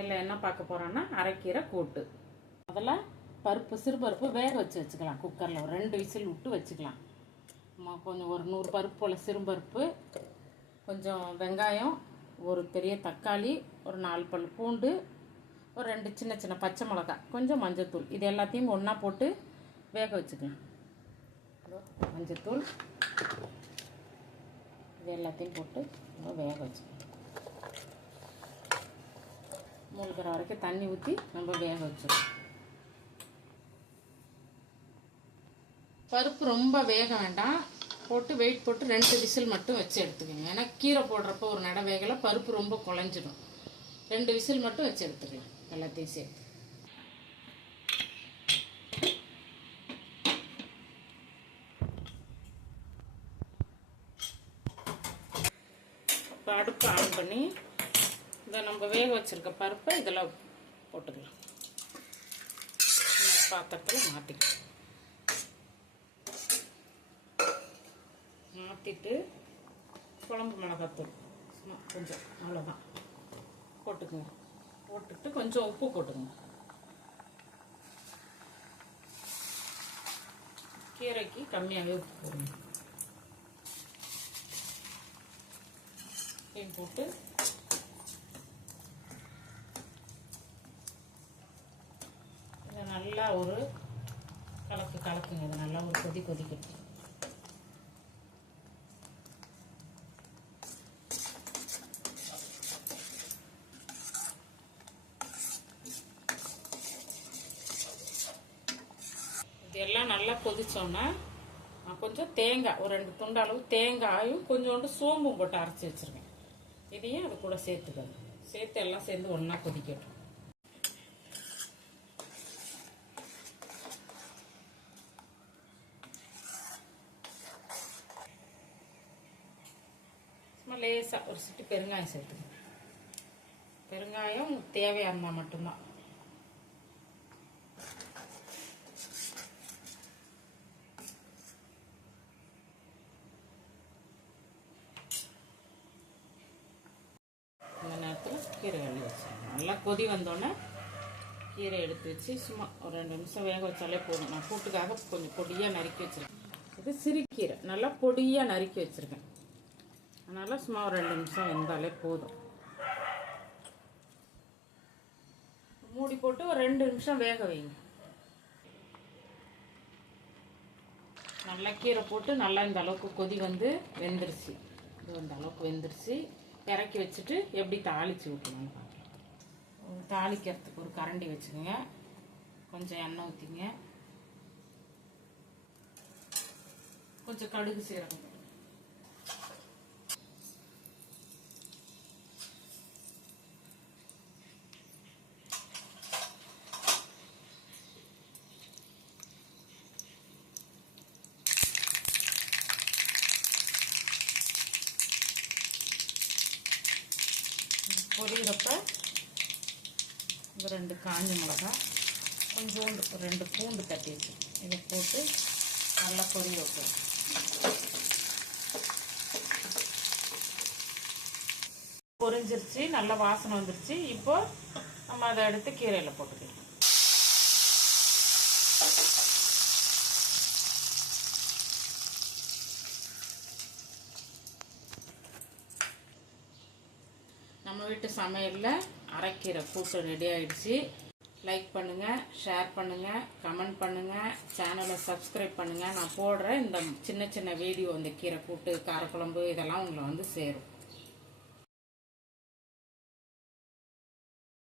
சமையலில் என்ன பார்க்க போகிறோன்னா அரைக்கீரை கூட்டு. அதெல்லாம் பருப்பு சிறுபருப்பு வேக வச்சுக்கலாம். குக்கரில் ஒரு 2 விசில் விட்டு வச்சுக்கலாம். கொஞ்சம் ஒரு 100 பருப்பு போல் சிறுபருப்பு, கொஞ்சம் வெங்காயம், ஒரு பெரிய தக்காளி, ஒரு 4 பல் பூண்டு, ஒரு 2 சின்ன சின்ன பச்சை மிளகாய், கொஞ்சம் மஞ்சத்தூள், இது எல்லாத்தையும் ஒன்றா போட்டு வேக வச்சுக்கலாம். மஞ்சத்தூள் இது எல்லாத்தையும் போட்டு வேக வச்சுக்கலாம். மூழ்கிற வரைக்கும் தண்ணி ஊற்றி நம்ம வேக வச்சிடலாம். பருப்பு ரொம்ப வேக வேண்டாம், போட்டு வெயிட் போட்டு 2 விசில் மட்டும் வச்சு எடுத்துக்கோங்க. ஏன்னா கீரை போடுறப்போ ஒரு நட வேகலை, பருப்பு ரொம்ப குழஞ்சிடும். 2 விசில் மட்டும் வச்சு எடுத்துக்கலாம் எல்லாத்தையும் சேர்த்து. இப்போ அடுப்பு ஆன் பண்ணி இதை நம்ம வேக வச்சுருக்க பருப்பை இதில் போட்டுக்கலாம். பாத்திரத்தில் மாற்றிட்டு குழம்பு மிளகாத்தூள் கொஞ்சம் அவ்வளோதான் போட்டுக்குங்க. போட்டுட்டு கொஞ்சம் உப்பு போட்டுக்குங்க. கீரைக்கு கம்மியாகவே உப்பு போடுங்க. போட்டு இதை நல்லா ஒரு கலக்குங்க. இதை நல்லா ஒரு கொதிக்கட்டும். இதெல்லாம் நல்லா கொதிச்சோன்னா கொஞ்சம் தேங்காய், ஒரு 2 துண்டு அளவு தேங்காயும் கொஞ்சோண்டு சோம்பும் போட்டு அரைச்சி வச்சிருக்கேன். இதையும் அது கூட சேர்த்துக்கணும். சேர்த்து எல்லாம் சேர்ந்து ஒன்றா கொதிக்கட்டும். சும்மா லேசாக ஒரு சிட்டு பெருங்காயம் சேர்த்துக்கணும். பெருங்காயம் தேவையாக இருந்தால் மட்டும்தான். இந்த நேரத்தில் கீரை அள்ளி வச்சிடணும். நல்லா கொதி வந்தோடனே கீரை எடுத்து வச்சு சும்மா ஒரு 2 நிமிஷம் வேக வச்சாலே போதும். நான் கூட்டுக்காக கொஞ்சம் பொடியாக நறுக்கி வச்சுருக்கேன். இது சிறுகீரை நல்லா பொடியாக நறுக்கி வச்சுருக்கேன். அதனால் சும்மா ஒரு 2 நிமிஷம் வெந்தாலே போதும். மூடி போட்டு ஒரு 2 நிமிஷம் வேக வைங்க. நல்லா கீரை போட்டு நல்லா இந்த அளவுக்கு கொதி வந்து வெந்துருச்சு. இது இந்த அளவுக்கு வெந்துருச்சு. இறக்கி வச்சுட்டு எப்படி தாளித்து ஊற்றலாம்னு பார்க்கலாம். தாளிக்கிறதுக்கு ஒரு கரண்டி வச்சுக்கோங்க. கொஞ்சம் எண்ணெய் ஊற்றிங்க. கொஞ்சம் கடுகு சீரகம், பொரியிறப்ப 2 காஞ்ச மிளகாய், கொஞ்சோண்டு 2 பூண்டு தட்டி வச்சு இதை போட்டு நல்லா பொரிய வைக்கணும். பொரிஞ்சிருச்சு, நல்லா வாசனை வந்துருச்சு. இப்போ நம்ம அதை எடுத்து கீரையில் போட்டுக்கலாம். நம்ம வீட்டு சமையலில் அரைக்கீரை கூட்டு ரெடி ஆகிடுச்சு. லைக் பண்ணுங்கள், ஷேர் பண்ணுங்கள், கமெண்ட் பண்ணுங்கள், சேனலை சப்ஸ்கிரைப் பண்ணுங்கள். நான் போடுற இந்த சின்ன சின்ன வீடியோ, இந்த கீரை கூட்டு, காரக்குழம்பு இதெல்லாம் உங்களை வந்து சேரும்.